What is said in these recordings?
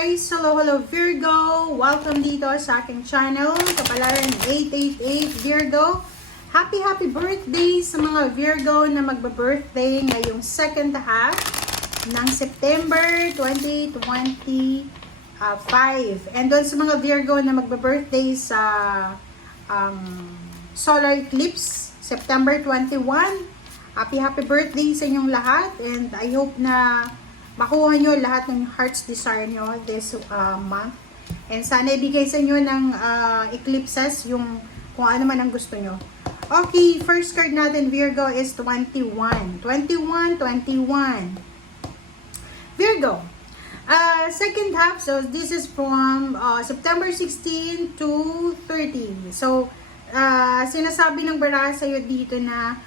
guys! Hello Virgo! Welcome dito sa aking channel, Kapalaran 888 Virgo. Happy birthday sa mga Virgo na magba-birthday ngayong second half ng September 2025. And doon sa mga Virgo na magba-birthday sa solar eclipse, September 21. Happy birthday sa inyong lahat, and I hope na makuha nyo lahat ng heart's desire nyo this month. And sana ibigay sa inyo ng eclipses yung kung ano man ang gusto nyo. Okay, first card natin Virgo is 21. Virgo, second half, so this is from September 16 to 30. So, sinasabi ng baraha sa'yo dito na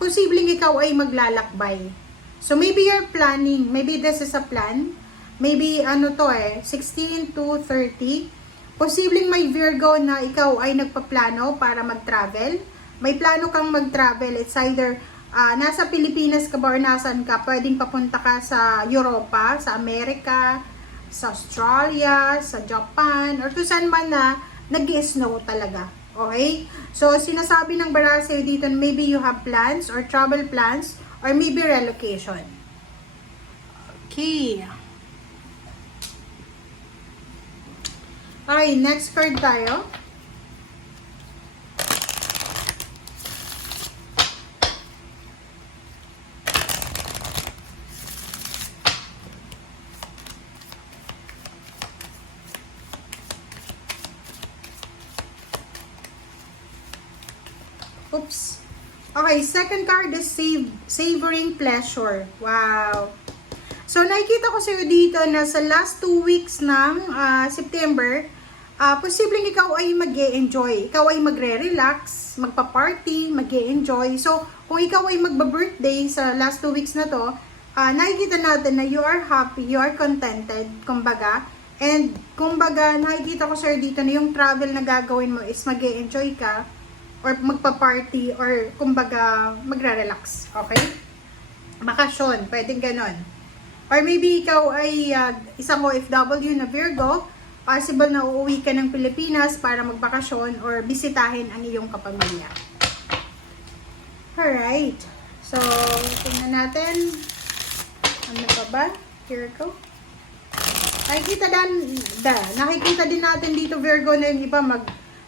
posibleng ikaw ay maglalakbay. So maybe you're planning, maybe this is a plan, maybe 16 to 30. Posibleng may Virgo na ikaw ay nagpaplano para mag-travel. May plano kang mag-travel, it's either nasa Pilipinas ka ba or nasan ka, pwedeng papunta ka sa Europa, sa Amerika, sa Australia, sa Japan, or kung saan man na nag-snow talaga. Okay? So sinasabi ng baraha sa'yo dito, maybe you have plans or travel plans, or maybe relocation. Okay. Okay, next card tayo. Oops. Okay, second card is savoring pleasure. Wow. So, nakikita ko sa'yo dito na sa last 2 weeks ng September, posibleng ikaw ay mag-e-enjoy. Ikaw ay magre-relax, magpa-party, mag-e-enjoy. So, kung ikaw ay magba-birthday sa last 2 weeks na to, nakikita natin na you are happy, you are contented, kumbaga. And, kumbaga, nakikita ko sa'yo dito na yung travel na gagawin mo is mag-e-enjoy ka, or magpa-party, or kumbaga magre-relax, okay? Bakasyon, pwedeng ganon. Or maybe ikaw ay isang OFW na Virgo, possible na uuwi ka ng Pilipinas para magbakasyon or bisitahin ang iyong kapamilya. Alright, so tingnan natin, ano pa ba? Virgo? Nakikita din natin dito Virgo na yung iba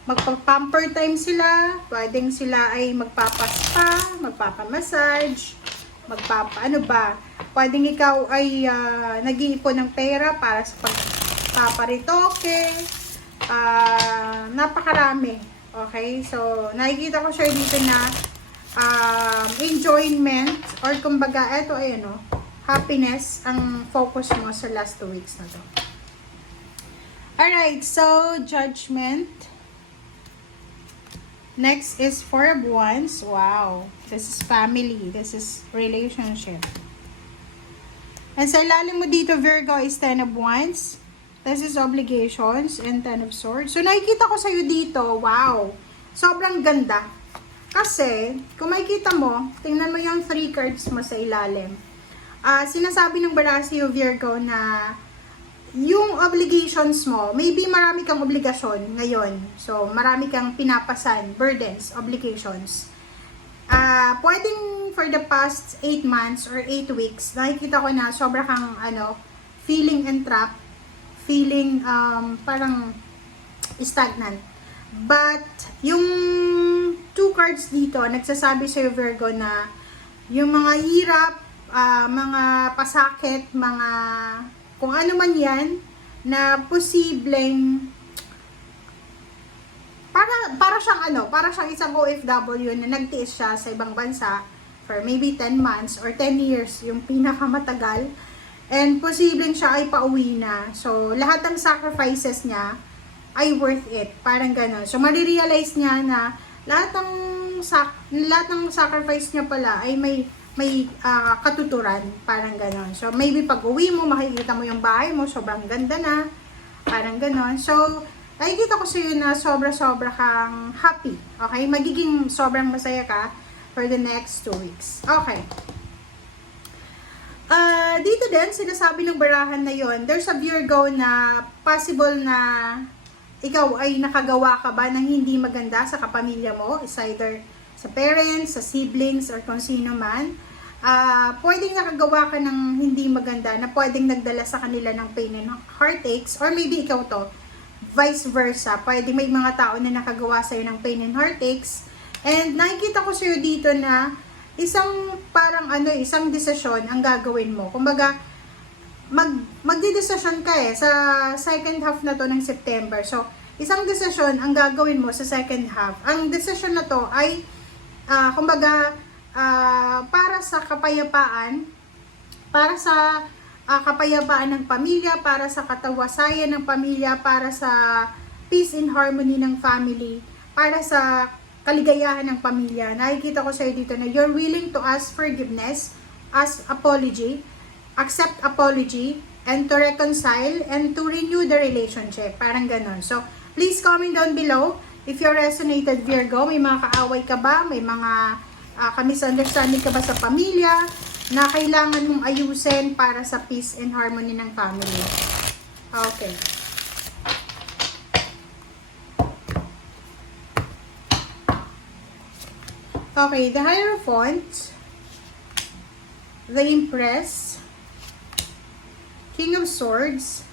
magpa-pamper time sila, pwedeng sila ay magpapaspa, magpapamassage, pwedeng ikaw ay nag-iipon ng pera para sa pagpaparitoke, napakarami. Okay, so nakikita ko siya dito na enjoyment, or kumbaga, eto ay happiness ang focus mo sa last 2 weeks na to. Alright, so Judgment. Next is Four of Wands. Wow. This is family. This is relationship. And sa ilalim mo dito, Virgo, is Ten of Wands. This is obligations and Ten of Swords. So, nakikita ko sa'yo dito, wow. Sobrang ganda. Kasi, kung makikita mo, tingnan mo yung 3 cards mo sa ilalim. Sinasabi ng baraha sa'yo, Virgo, na yung obligations mo, maybe marami kang obligasyon ngayon. So, marami kang pinapasan, burdens, obligations. Pwedeng for the past 8 months or 8 weeks, nakikita ko na sobra kang, feeling entrapped, feeling parang stagnant. But, yung 2 cards dito, nagsasabi sa'yo, Virgo, na yung mga hirap, mga pasakit, mga kung ano man yan, na posibleng para siyang isang OFW na nagtiis siya sa ibang bansa for maybe 10 months or 10 years, yung pinakamatagal, and posibleng siya ay pauwi na. So, lahat ng sacrifices niya ay worth it, parang gano'n. So, marirealize niya na lahat ng sacrifice niya pala ay may katuturan, parang ganon. So, maybe pag uwi mo, makikita mo yung bahay mo, sobrang ganda na, parang ganon. So, nakikita ko sa'yo na sobra-sobra kang happy, okay? Magiging sobrang masaya ka for the next 2 weeks. Okay. Dito din, sinasabi ng barahan na yon, there's a Virgo na possible na ikaw ay nakagawa ka ba ng hindi maganda sa kapamilya mo, is either sa parents, sa siblings, or kung sino man. Pwedeng nakagawa ka ng hindi maganda na pwedeng nagdala sa kanila ng pain and heartaches, or maybe ikaw to, vice versa. Pwedeng may mga tao na nakagawa sa'yo ng pain and heartaches. And nakikita ko sa'yo dito na isang parang isang desisyon ang gagawin mo. Kumbaga, magdidesisyon ka sa second half na to ng September. So, isang desisyon ang gagawin mo sa second half. Ang desisyon na to ay, para sa kapayapaan, kapayapaan ng pamilya, para sa katawasayan ng pamilya, para sa peace and harmony ng family, para sa kaligayahan ng pamilya. Nakikita ko sa'yo dito na you're willing to ask forgiveness, ask apology, accept apology, and to reconcile, and to renew the relationship. Parang ganon. So, please comment down below if you resonated, Virgo. May mga kaaway ka ba? May mga misunderstanding ka ba sa pamilya na kailangan mong ayusin para sa peace and harmony ng family? Okay. Okay, the Hierophant, the Empress, King of Swords,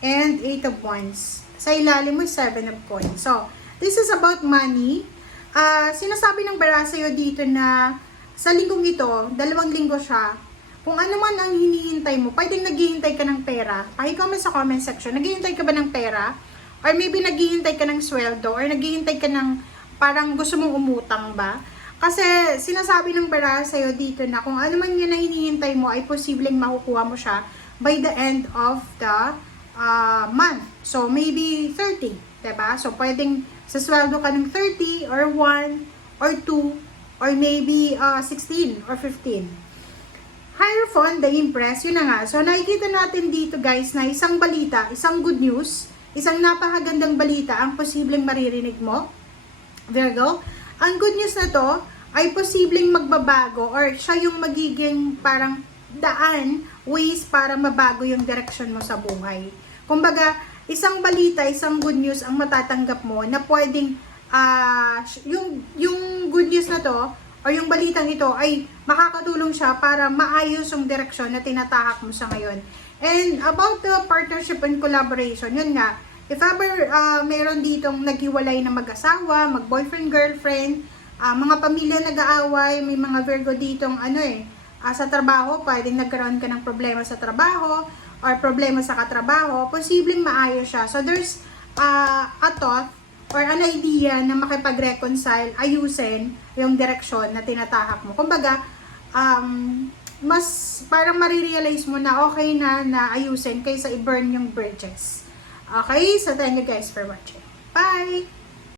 and 8 of Wands. Sa ilalim mo, 7 of Coins. So, this is about money. Sinasabi ng bara sa'yo dito na sa linggong ito, 2 linggo siya, kung ano man ang hinihintay mo, pwedeng naghihintay ka ng pera. Paki-comment sa comment section, naghihintay ka ba ng pera? Or maybe naghihintay ka ng sweldo, or naghihintay ka ng parang gusto mong umutang ba? Kasi sinasabi ng bara sa'yo dito na kung ano man yun na hinihintay mo ay posibleng makukuha mo siya by the end of the month. So, maybe 30, diba? So, pwedeng sasweldo ka ng 30 or 1 or 2 or maybe 16 or 15. Hierophant, the Empress, yun na nga. So, nakikita natin dito guys na isang balita, isang good news, isang napakagandang balita ang posibleng maririnig mo, Virgo. Ang good news na to ay posibleng magbabago or siya yung magiging parang daan, ways para mabago yung direction mo sa buhay. Kumbaga, isang balita, isang good news ang matatanggap mo na pwedeng yung good news na to or yung balitang ito ay makakatulong siya para maayos yung direksyon na tinatahak mo sa ngayon. And about the partnership and collaboration, yun nga, if ever meron ditong naghiwalay na mag-asawa, mag-boyfriend, girlfriend, mga pamilya nag-aaway, may mga Virgo ditong sa trabaho, pwedeng nagkaroon ka ng problema sa trabaho or problema sa katrabaho, posibleng maayos siya. So there's a thought or an idea na makipag-reconcile, ayusin yung direksyon na tinatahak mo. Kumbaga, mas parang marirealize mo na okay na ayusin kaysa i-burn yung bridges. Okay, so thank you guys for watching. Bye!